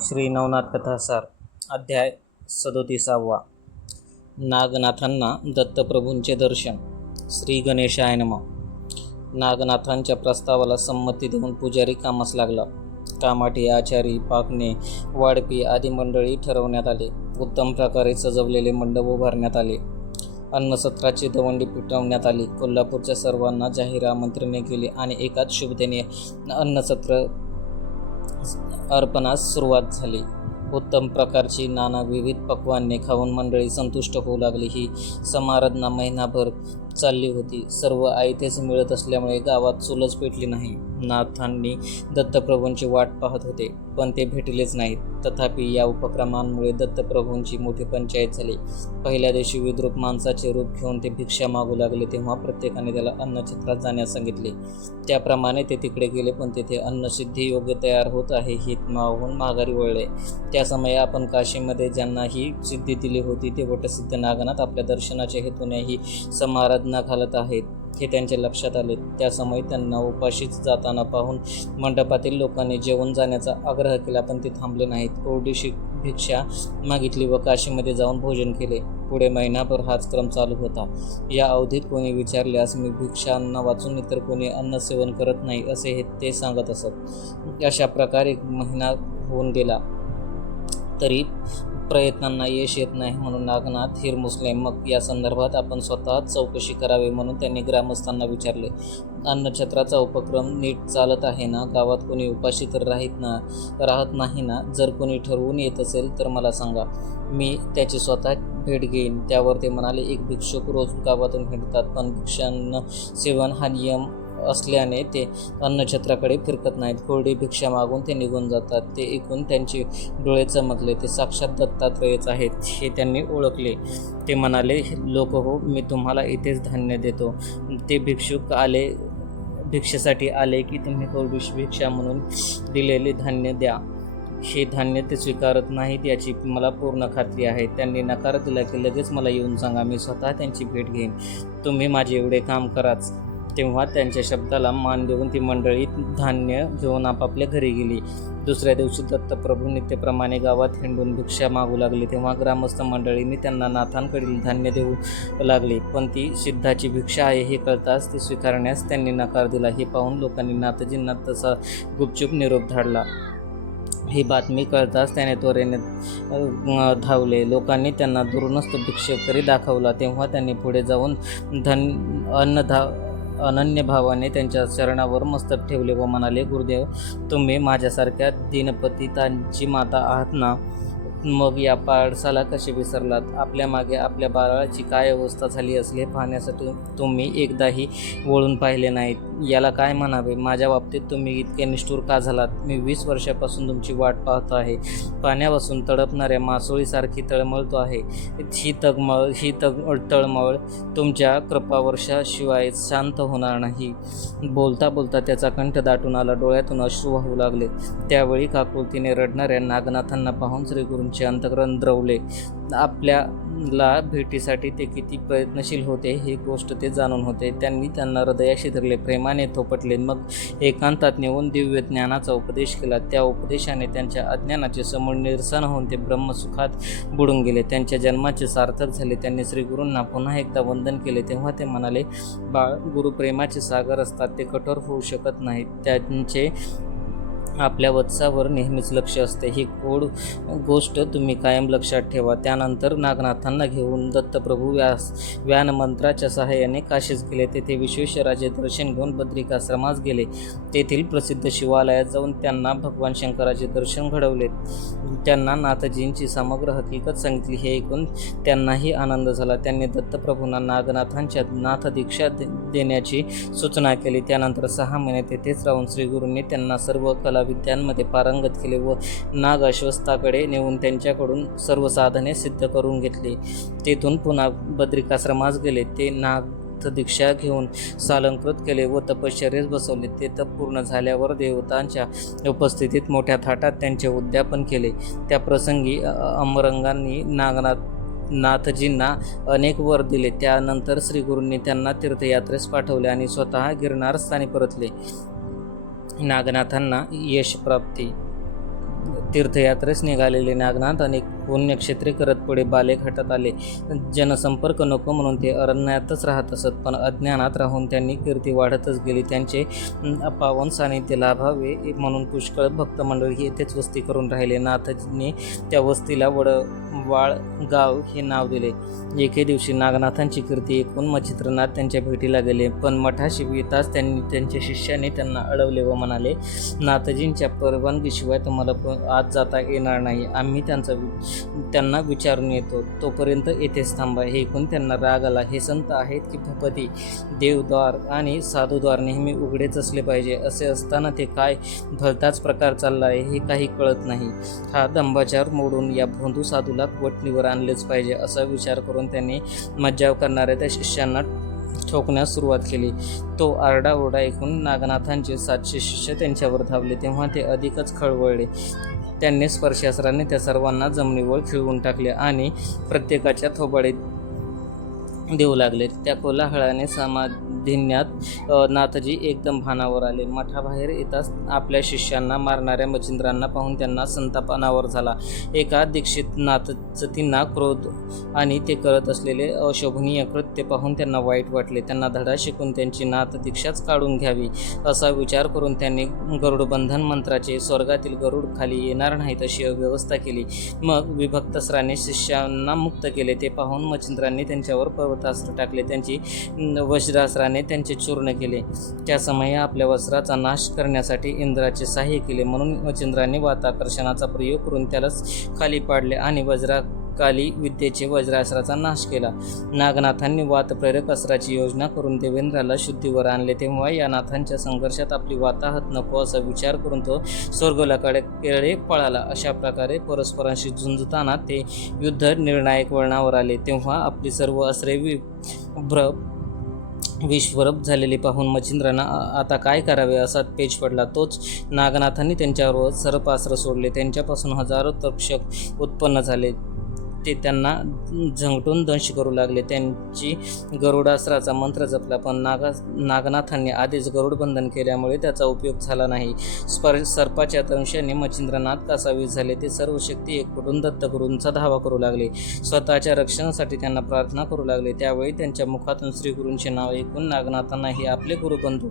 श्री नवनाथ कथासार अध्याय सदोतीसावा. नागनाथांना दत्तप्रभूंचे दर्शन. श्री गणेशाय नम. नागनाथांच्या प्रस्तावाला संमती देऊन पुजारी कामास लागला. कामाठी आचारी पाकणे वाडपी आदी मंडळी ठरवण्यात आले. उत्तम प्रकारे सजवलेले मंडप उभारण्यात आले. अन्नसत्राची दवंडी पिटवण्यात आली. कोल्हापूरच्या सर्वांना जाहीर आमंत्रणे केली आणि एकाच शुभतेने अन्नसत्र अर्पणास सुरुवात झाली. उत्तम प्रकारची नाना विविध पक्वांनी खाऊन मंडळी संतुष्ट होऊ लागली. ही समाराधना महिनाभर चालली होती. सर्व आयतेच मिळत असल्यामुळे गावात चुलच पेटली नाही. नाथांनी दत्तप्रभूंची वाट पाहत होते पण ते भेटलेच नाहीत. तथापि या उपक्रमांमुळे दत्तप्रभूंची मोठी पंचायत झाली. पहिल्या दिवशी विद्रूप माणसाचे रूप घेऊन ते भिक्षा मागू लागले तेव्हा प्रत्येकाने त्याला अन्नछत्रात जाण्यास सांगितले. त्याप्रमाणे ते तिकडे गेले पण तेथे अन्नसिद्धी योग्य तयार होत आहे हे मागून माघारी वळले. त्या समयी आपण काशीमध्ये ज्यांना ही सिद्धी दिली होती ते वटसिद्ध नागनाथ आपल्या दर्शनाच्या हेतूनेही ही ना घालत आहेत हे त्यांच्या लक्षात आले. त्या समयी त्यांना उपाशीच जाताना पाहून मंडपातील लोकांनी जेवण जाण्याचा आग्रह केला पण ते थांबले नाहीत. कोरडी भिक्षा मागितली व काशीमध्ये जाऊन भोजन केले. पुढे महिनाभर हाच क्रम चालू होता. या अवधीत कोणी विचारल्यास मी भिक्षा अन्न वाचून इतर कोणी अन्न सेवन करत नाही असे हे ते सांगत असत. अशा प्रकारे एक महिना होऊन गेला. तरी प्रयत्नांना यश येत नाही म्हणून नागनाथ हिर मुस्लिम मग या संदर्भात आपण स्वतः चौकशी करावी म्हणून त्यांनी ग्रामस्थांना विचारले. अन्नछत्राचा उपक्रम नीट चालत आहे ना? गावात कोणी उपाशी तर राहीत ना? राहत नाही ना? जर कोणी ठरवून येत असेल तर मला सांगा. मी त्याची स्वतः भेट घेईन. त्यावर ते म्हणाले एक भिक्षुक रोज गावातून हिंडतात पण भिक्षांना सेवन हा नियम असल्याने ते अन्नछत्राकडे फिरकत नाहीत. कोरडी भिक्षा मागून ते निघून जातात. ते ऐकून त्यांचे डोळे चमकले. ते साक्षात दत्तात्रयच आहेत हे त्यांनी ओळखले. ते म्हणाले लोक हो मी तुम्हाला इथेच धान्य देतो. ते भिक्षुक आले भिक्षेसाठी आले की तुम्ही कोरडी भिक्षा म्हणून दिलेले धान्य द्या. हे धान्य ते स्वीकारत नाहीत याची मला पूर्ण खात्री आहे. त्यांनी नकार दिला की लगेच मला येऊन सांगा. मी स्वतः त्यांची भेट घेईन. तुम्ही माझे एवढे काम कराच. तेव्हा त्यांच्या शब्दाला मान देऊन ती मंडळी धान्य घेऊन आपापल्या घरी गेली. दुसऱ्या दिवशी दत्तप्रभू नित्यप्रमाणे गावात हिंडून भिक्षा मागू लागली. तेव्हा ग्रामस्थ मंडळींनी त्यांना नाथांकडील धान्य देऊ लागले. पण ती सिद्धाची भिक्षा आहे हे कळताच ती स्वीकारण्यास त्यांनी नकार दिला. हे पाहून लोकांनी नाथजींना तसा गुपचूप निरोप धाडला. ही बातमी कळताच त्याने त्वरेने धावले. लोकांनी त्यांना दुरूनच तो भिक्षेकरी दाखवला. तेव्हा त्यांनी पुढे जाऊन धन अन्न धा अनन्य भावाने त्यांच्या चरणावर मस्तक ठेवले व म्हणाले गुरुदेव तुम्ही माझ्यासारख्या दिनपतितांची माता आहात ना? मग या पाडसाला कसे विसरलात? आपल्या मागे आपल्या बाळाची काय अवस्था झाली असली पाहण्यासाठी तुम्ही एकदाही वळून पाहिले नाहीत. याला काय म्हणावे? माझ्या बाबतीत तुम्ही इतके निष्ठूर का झालात? मी वीस वर्षापासून तुमची वाट पाहतो आहे. पाण्यापासून तडपणाऱ्या मासोळीसारखी तळमळतो आहे. ही तगमळ ही तग तळमळ तुमच्या कृपावर्षाशिवाय शांत होणार नाही. बोलता बोलता त्याचा कंठ दाटून आला. डोळ्यातून अश्रू वाहू लागले. त्यावेळी काकुलतीने रडणाऱ्या नागनाथांना पाहून श्रीगुरूंचे अंतकरण द्रवले. आपल्याला भेटीसाठी ते किती प्रयत्नशील होते ही गोष्ट ते जाणून होते. त्यांनी त्यांना हृदयाशी धरले प्रेमाने थोपटले. मग एकांतात नेऊन दिव्य ज्ञानाचा उपदेश केला. त्या उपदेशाने त्यांच्या अज्ञानाचे समूळ निरसन होऊन ते ब्रह्मसुखात बुडून गेले. त्यांच्या जन्माचे सार्थक झाले. त्यांनी श्रीगुरूंना पुन्हा एकदा वंदन केले. तेव्हा ते म्हणाले बाळ गुरु प्रेमाचे सागर असतात. ते कठोर होऊ शकत नाहीत. त्यांचे आपल्या वत्सावर नेहमीच लक्ष असते. ही गोड गोष्ट तुम्ही कायम लक्षात ठेवा. त्यानंतर नागनाथांना घेऊन दत्तप्रभू व्यास व्यानमंत्राच्या सहाय्याने काशीस गेले. तेथे विश्वेश्वराचे दर्शन घेऊन बद्रिकाश्रमास गेले. तेथील प्रसिद्ध शिवालयात जाऊन त्यांना भगवान शंकराचे दर्शन घडवले. त्यांना नाथजींची समग्र हकीकत सांगितली. हे ऐकून त्यांनाही आनंद झाला. त्यांनी दत्तप्रभूंना नागनाथांच्या नाथदीक्षा दे- देण्याची सूचना केली. त्यानंतर सहा महिने तेथेच राहून श्रीगुरूंनी त्यांना सर्व विद्यांमध्ये पारंगत केले व नाग अश्वस्थाकडे नेऊन त्यांच्याकडून सर्व साधने सिद्ध करून घेतली. तेथून पुन्हा बद्रिकाश्रमास गेले. ते नाग दीक्षा घेऊन सालंकृत केले व तपश्चर्येस बसवले. ते तप पूर्ण झाल्यावर देवतांच्या उपस्थितीत मोठ्या थाटात त्यांचे उद्यापन केले. त्या प्रसंगी अमरंगांनी नागनाथ नाथजींना अनेक वर दिले. त्यानंतर श्रीगुरूंनी त्यांना तीर्थयात्रेस पाठवले आणि स्वतः गिरनार स्थानी परतले. नागनाथांना यश प्राप्ती तीर्थयात्रेस निघालेले नागनाथ अनेक पुण्यक्षेत्रे करत पुढे बालेघाटात आले. जनसंपर्क नको म्हणून ते अरण्यातच राहत असत पण अज्ञानात राहून त्यांनी कीर्ती वाढतच गेली. त्यांचे पावन सानिध्य लाभावे म्हणून पुष्कळ भक्तमंडळी येथेच वस्ती करून राहिले. नाथजींनी त्या वस्तीला वड वाळ गाव हे नाव दिले. एके दिवशी नागनाथांची कीर्ती ऐकून मच्छित्रनाथ त्यांच्या भेटीला गेले. पण मठाशी येताच त्यांनी त्यांच्या शिष्याने त्यांना अडवले व म्हणाले नाथजींच्या परवानगीशिवाय तुम्हाला आत जाता येणार नाही. आम्ही त्यांचा वि- त्यांना विचारून येतो. तोपर्यंत येथेच थांबा. हे ऐकून त्यांना राग आला. हे संत आहेत की भूपती देवद्वार आणि साधुद्वार नेहमी उघडेच असले पाहिजे. असे असताना ते काय भलताच प्रकार चालला आहे हे काही कळत नाही. हा दंबाचार मोडून या भोंदू साधूला वटणीवर आणलेच पाहिजे असा विचार करून त्यांनी मज्जाव करणाऱ्या त्या शिष्यांना ठोकण्यास सुरुवात केली. तो आरडाओरडा ऐकून नागनाथांचे सातशे शिष्य त्यांच्यावर धावले. तेव्हा ते अधिकच खळवळले त्यांनी स्पर्शास्त्राने त्या सर्वांना जमिनीवर खिळवून टाकले आणि प्रत्येकाच्या थोबाडीत देऊ लागले. त्या कोलाहळाने समाज धिन्यात नाथजी एकदम भानावर आले. मठाबाहेर येताच आपल्या शिष्यांना मारणाऱ्या मच्छिंद्रांना पाहून त्यांना संताप अनावर झाला. एका दीक्षित नाथचतींना क्रोध आणि ते करत असलेले अशोभनीय कृत्य पाहून त्यांना वाईट वाटले. त्यांना धडा शिकून त्यांची नाथ दीक्षाच काढून घ्यावी असा विचार करून त्यांनी गरुडबंधन मंत्राचे स्वर्गातील गरुड खाली येणार नाहीत अशी व्यवस्था केली. मग विभक्तस्राने शिष्यांना मुक्त केले. ते पाहून मच्छिंद्रांनी त्यांच्यावर पर्वतास्त्र टाकले. त्यांची वज्रासराने इंद्राने त्यांचे चूर्ण केले. त्या समये आपल्या वस्त्राचा नाश करण्यासाठी इंद्राचे सहाय्य केले म्हणून वचिंद्राने वाताकर्षणाचा प्रयोग करून त्यालाच खाली पाडले आणि वज्रा काली विद्येचे वज्रास्त्राचा नाश केला. नागनाथांनी वातप्रेरक अस्त्राची योजना करून देवेंद्राला शुद्धीवर आणले. तेव्हा या नाथांच्या संघर्षात आपली वाताहत नको असा विचार करून तो स्वर्गलाकडे केळे पळाला. अशा प्रकारे परस्परांशी झुंजताना ते युद्ध निर्णायक वळणावर आले. तेव्हा आपली सर्व अस्त्रे विभ्र विषवरप झालेले पाहून मच्छिंद्रांना आता काय करावे? असा पेच पडला. तोच नागनाथांनी त्यांच्यावर सर्पास्त्र सोडले. त्यांच्यापासून हजारो तक्षक उत्पन्न झाले. ते त्यांना झंगटून दंश करू लागले. त्यांची गरुडास्त्राचा मंत्र जपला पण नागा नागनाथांनी आधीच गरुड बंधन केल्यामुळे त्याचा उपयोग झाला नाही. स्पर सर्पाच्या दंशाने मच्छिंद्रनाथ कासावीस झाले. ते सर्व शक्ती एकवटून दत्तगुरूंचा धावा करू लागले. स्वतःच्या रक्षणासाठी त्यांना प्रार्थना करू लागले. त्यावेळी त्यांच्या मुखातून श्रीगुरूंचे नाव ऐकून नागनाथांना हे आपले गुरुबंधू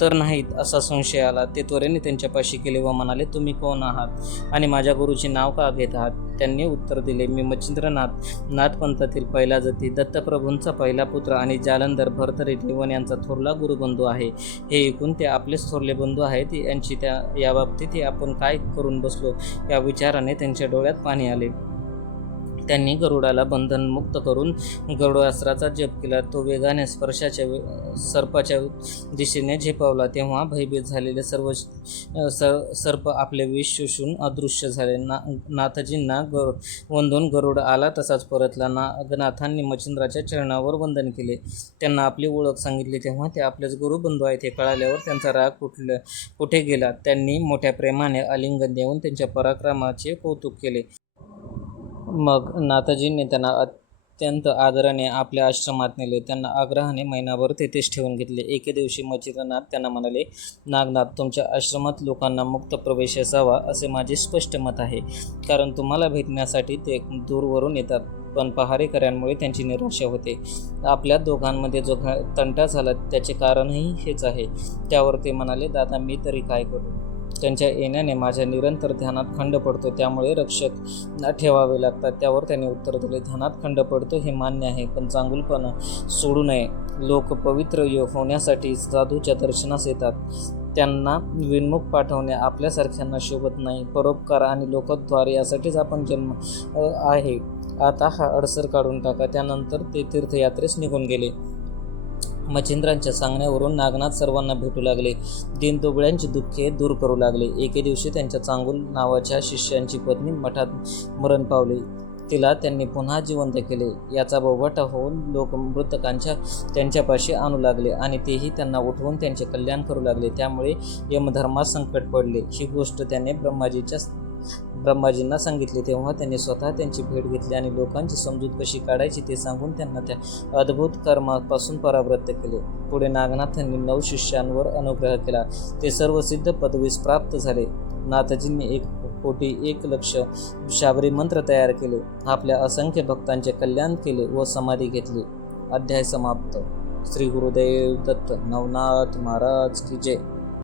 तर नाहीत असा संशय आला. ते त्वरेने त्यांच्यापाशी केले व म्हणाले तुम्ही कोण आहात आणि माझ्या गुरुचे नाव का घेत आहात? त्यांनी उत्तर दिले. मी मच्छिंद्रनाथ नाथपंथातील पहिला जती दत्तप्रभूंचा पहिला पुत्र आणि जालंधर भरतरी देवन यांचा थोरला गुरुबंधू आहे. हे ऐकून ते आपलेच थोरले बंधू आहेत. यांची त्या याबाबतीत आपण काय करून बसलो या विचाराने त्यांच्या डोळ्यात पाणी आले. त्यांनी गरुडाला बंधनमुक्त करून गरुडास्त्राचा जप केला. तो वेगाने स्पर्शाच्या वे- सर्पाच्या दिशेने झेपावला. तेव्हा भयभीत झालेले सर्व सर सर्प आपले विष शोषून अदृश्य झाले. ना नाथजींना गर वंदून गरुड आला तसाच परतला. नागनाथांनी मच्छिंद्राच्या चरणावर वंदन केले. त्यांना आपली ओळख सांगितली. तेव्हा ते आपलेच गुरुबंधू आहेत हे कळाल्यावर त्यांचा राग कुठलं कुठे गेला? त्यांनी मोठ्या प्रेमाने आलिंगन देऊन त्यांच्या पराक्रमाचे कौतुक केले. मग नाताजींनी त्यांना अत्यंत आदराने आपल्या आश्रमात नेले. त्यांना आग्रहाने महिनाभर तेथेच ठेवून घेतले. एके दिवशी मच्छिंद्रनाथ त्यांना म्हणाले नागनाथ तुमच्या आश्रमात लोकांना मुक्त प्रवेश असावा असे माझे स्पष्ट मत आहे. कारण तुम्हाला भेटण्यासाठी ते दूरवरून येतात. पण पहारेकऱ्यांमुळे त्यांची निराशा होते. आपल्या दोघांमध्ये जो घ तंटा झाला त्याचे कारणही हेच आहे. त्यावर ते म्हणाले दादा मी तरी काय करू? त्यांच्या येण्याने माझ्या निरंतर ध्यानात खंड पडतो त्यामुळे रक्षक ठेवावे लागतात. त्यावर त्याने उत्तर दिले ध्यानात खंड पडतो हे मान्य आहे पण चांगुलपणा सोडू नये. लोक पवित्र योग होण्यासाठी साधूच्या दर्शनास येतात. त्यांना विनमुख पाठवणे आपल्यासारख्यांना शोभत नाही. परोपकार आणि लोकद्वार यासाठीच आपण जन्म आहे. आता हा अडसर काढून टाका. त्यानंतर ते तीर्थयात्रेस निघून गेले. मच्छिंद्रांच्या सांगण्यावरून नागनाथ सर्वांना भेटू लागले. दिनदुबळ्यांची दुःखे दूर करू लागले. एके दिवशी त्यांच्या चांगुल नावाच्या शिष्यांची पत्नी मठात मरण पावली. तिला त्यांनी पुन्हा जिवंत केले. याचा बोभाटा होऊन लोक मृतकांच्या त्यांच्यापाशी आणू लागले आणि तेही त्यांना उठवून त्यांचे कल्याण करू लागले. त्यामुळे यमधर्मात संकट पडले. ही गोष्ट त्याने ब्रह्माजीच्या ब्रह्माजींना सांगितले तेव्हा त्यांनी स्वतः त्यांची भेट घेतली आणि लोकांची समजूत कशी काढायची ते सांगून त्यांना त्या अद्भुत कर्मापासून परावृत्त केले. पुढे नागनाथांनी नऊ शिष्यांवर अनुग्रह केला. ते सर्व सिद्ध पदवीस प्राप्त झाले. नाथजींनी एक कोटी एक लक्ष शाबरी मंत्र तयार केले. आपल्या असंख्य भक्तांचे कल्याण केले व समाधी घेतली. अध्याय समाप्त. श्री गुरुदेव दत्त नवनाथ महाराज की जय.